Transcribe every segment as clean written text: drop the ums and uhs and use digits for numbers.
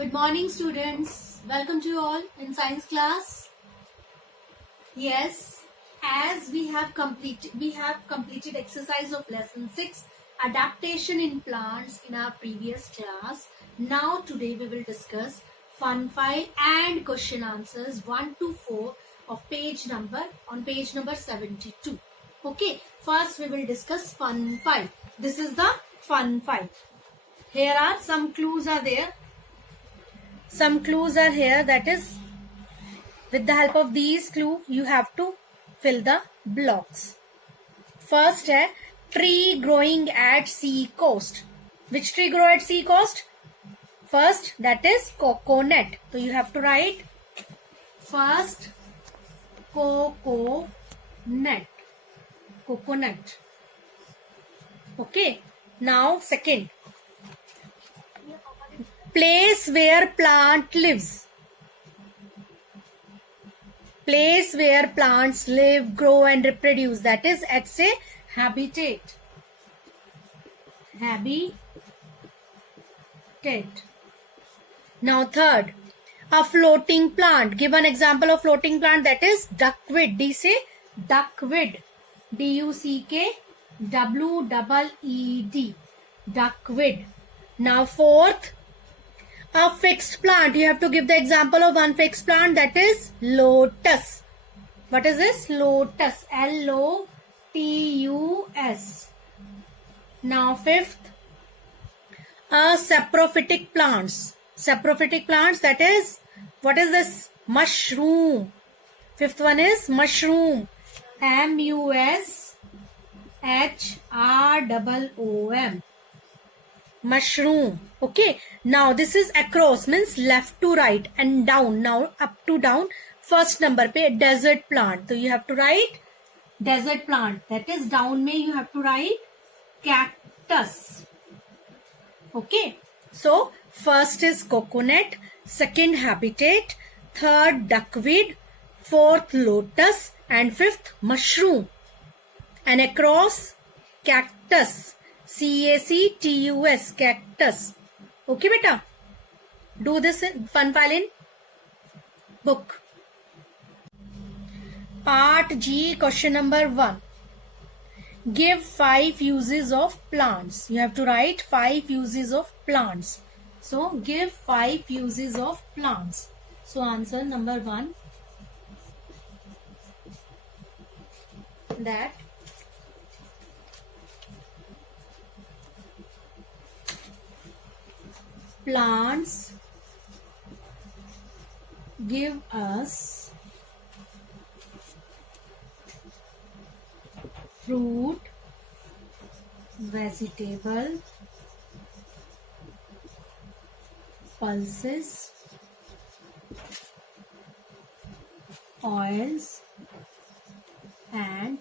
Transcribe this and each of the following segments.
Good morning, students. Welcome to you all in science class. Yes, as we have completed exercise of lesson 6, adaptation in plants, in our previous class. Now today we will discuss fun file and question answers 1 to 4 of page number 72. Okay, first we will discuss fun file. This is the fun file. Here are some clues are there. Some clues are here, that is, with the help of these clues you have to fill the blocks. First है tree growing at sea coast. Which tree grow at sea coast? First, that is coconut. So you have to write first coconut. Okay. Now second, place where plant lives. Place where plants live, grow and reproduce. That is at say habitat. Habitat. Now third, a floating plant. Give an example of floating plant, that is duckweed. D say duckweed. D-U-C-K-W-E-E-D. Duckweed. Now fourth, a fixed plant. You have to give the example of one fixed plant, that is lotus. What is this? Lotus. L-O-T-U-S. Now fifth, a saprophytic plants. Saprophytic plants, that is, what is this? Mushroom. Fifth one is mushroom. M-U-S-H-R-O-O-M. Mushroom. Okay. Now this is across, means left to right and down. Now up to down. First number pe desert plant. So you have to write desert plant. That is down mein you have to write cactus. Okay. So first is coconut, second habitat, third duckweed, fourth lotus and fifth mushroom. And across cactus. C-A-C-T-U-S. Cactus. Okay, beta? Do this fun file in book. Part G, question number 1. Give 5 uses of plants. You have to write 5 uses of plants. So, give 5 uses of plants. So, answer number 1. That plants give us fruit, vegetable, pulses, oils and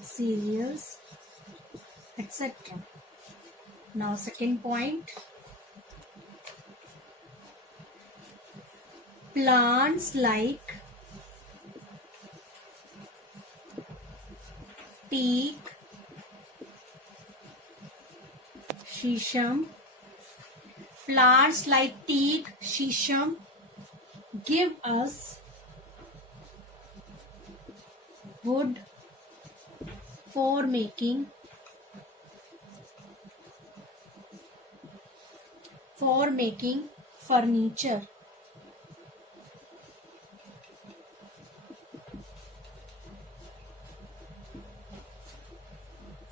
cereals, etc. Now second point, plants like teak, shisham, plants like teak, shisham give us wood for making furniture.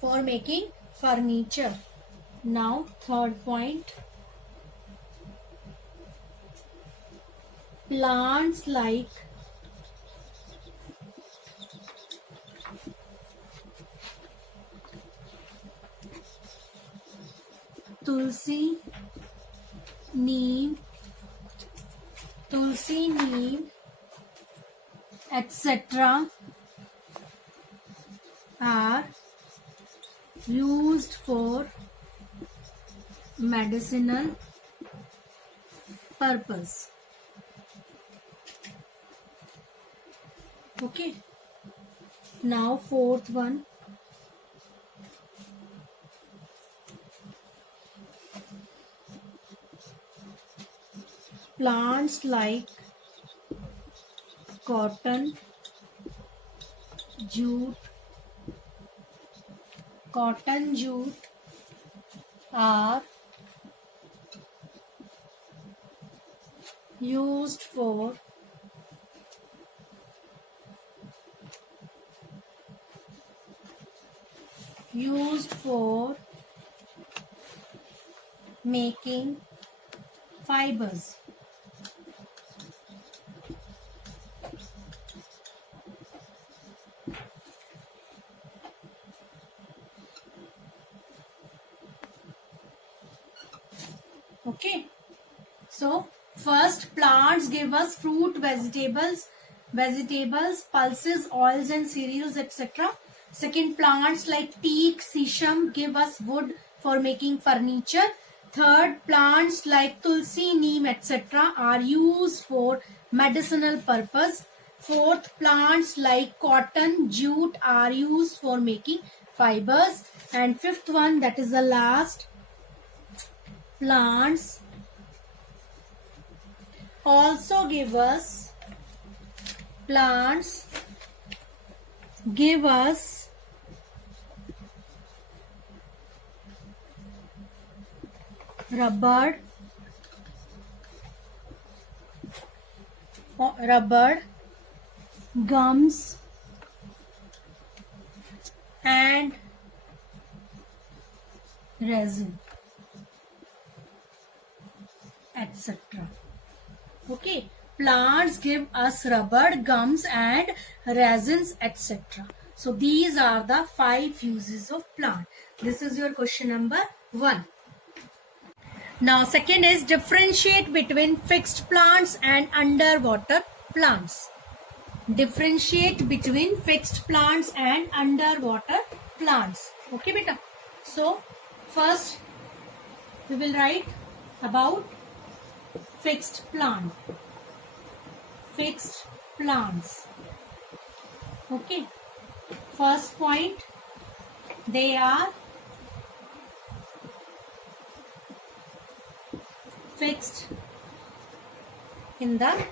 For making furniture. Now third point, plants like tulsi, neem, etc. are used for medicinal purpose. Okay. Now fourth one, plants like cotton, jute are used for making fibers. Okay, so first, plants give us fruit, vegetables, pulses, oils and cereals, etc. Second, plants like teak, sesame give us wood for making furniture. Third, plants like tulsi, neem, etc. are used for medicinal purpose. Fourth, plants like cotton, jute are used for making fibers. And fifth one, that is the last, plants also give us rubber, gums and resin, etc. Okay, plants give us rubber, gums and resins, etc. So these are the 5 uses of plant. This is your question number 1. Now second is differentiate between fixed plants and underwater plants. Differentiate between fixed plants and underwater plants. Okay beta. So first we will write about fixed plants. Okay, first point, they are fixed in the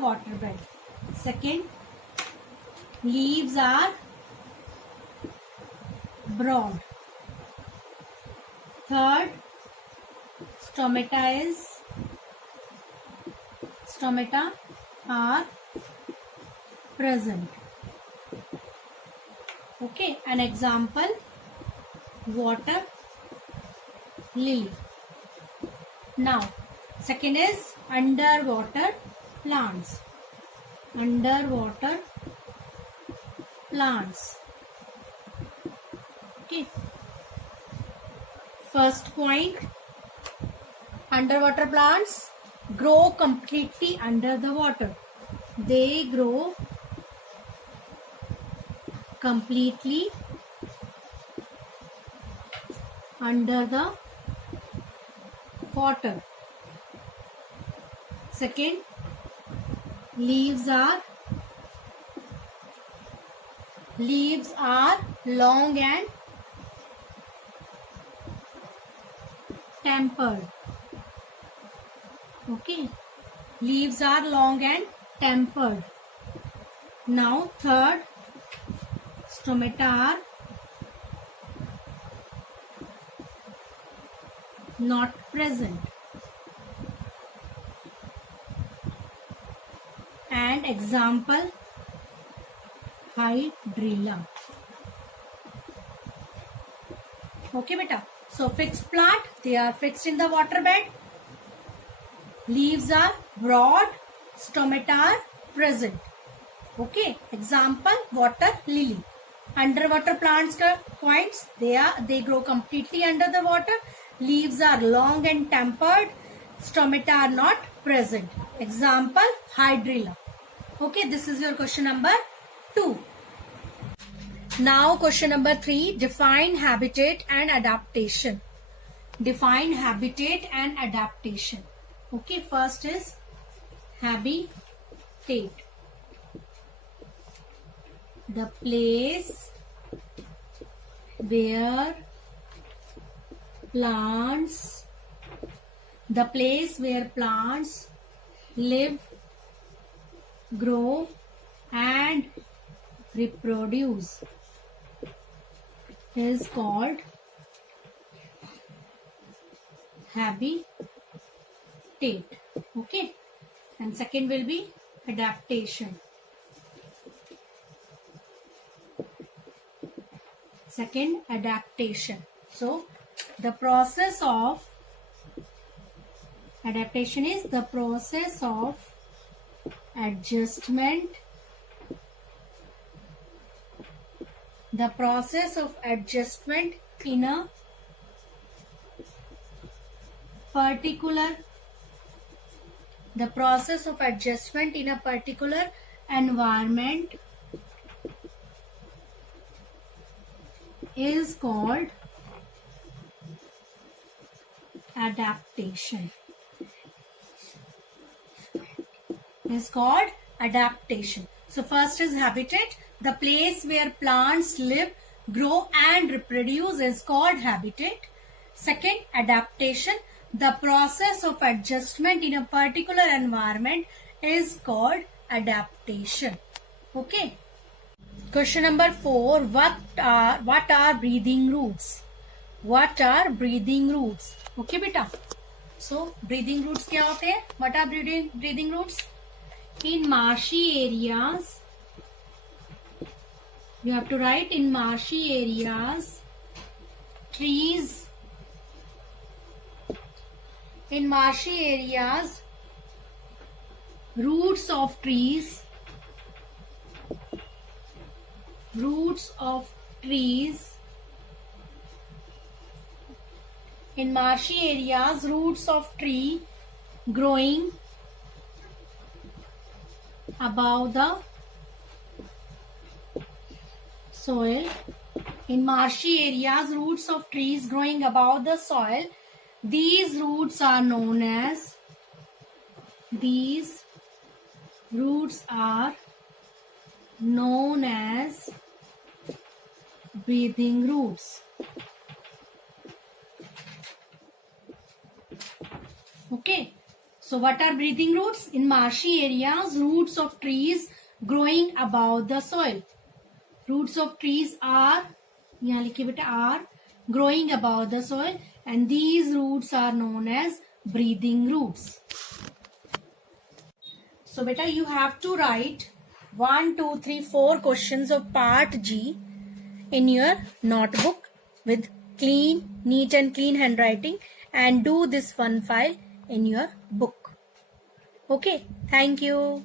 water bed. Second, leaves are broad. Third, stomata are present. Okay, an example, water lily. Now, second is underwater plants. Okay. First point, underwater plants grow completely under the water. They grow completely under the water. Second, leaves are long and tempered. Okay, leaves are long and tempered. Now third, stomata are not present. And example, hydrilla. Okay beta. So fixed plant, they are fixed in the water bed. Leaves are broad, stomata are present. Okay, example, water lily. Underwater plants ka points, they grow completely under the water. Leaves are long and tempered. Stomata are not present. Example, hydrilla. Okay, this is your question number 2. Now question number 3, define habitat and adaptation. Define habitat and adaptation. Okay, first is habitat. the place where plants live, grow and reproduce is called habitat. Okay, and second will be adaptation. Second, adaptation. So the process of adaptation is the process of adjustment. The process of adjustment in a particular environment is called adaptation. So first is habitat. The place where plants live, grow and reproduce is called habitat. Second, adaptation. The process of adjustment in a particular environment is called adaptation. Okay. Question number 4. What are breathing roots? What are breathing roots? Okay, beta. So breathing roots क्या होते हैं? What are breathing roots? In marshy areas, you have to write in marshy areas, trees. In marshy areas, roots of trees in marshy areas, roots of tree growing above the soil. In marshy areas, roots of trees growing above the soil. These roots are known as breathing roots. Okay. So what are breathing roots? In marshy areas, roots of trees growing above the soil. Roots of trees are, यहाँ लिखिए बेटा, are growing above the soil, and these roots are known as breathing roots. So beta, you have to write 1, 2, 3, 4 questions of part G in your notebook with neat and clean handwriting, and do this fun file in your book. Okay, thank you.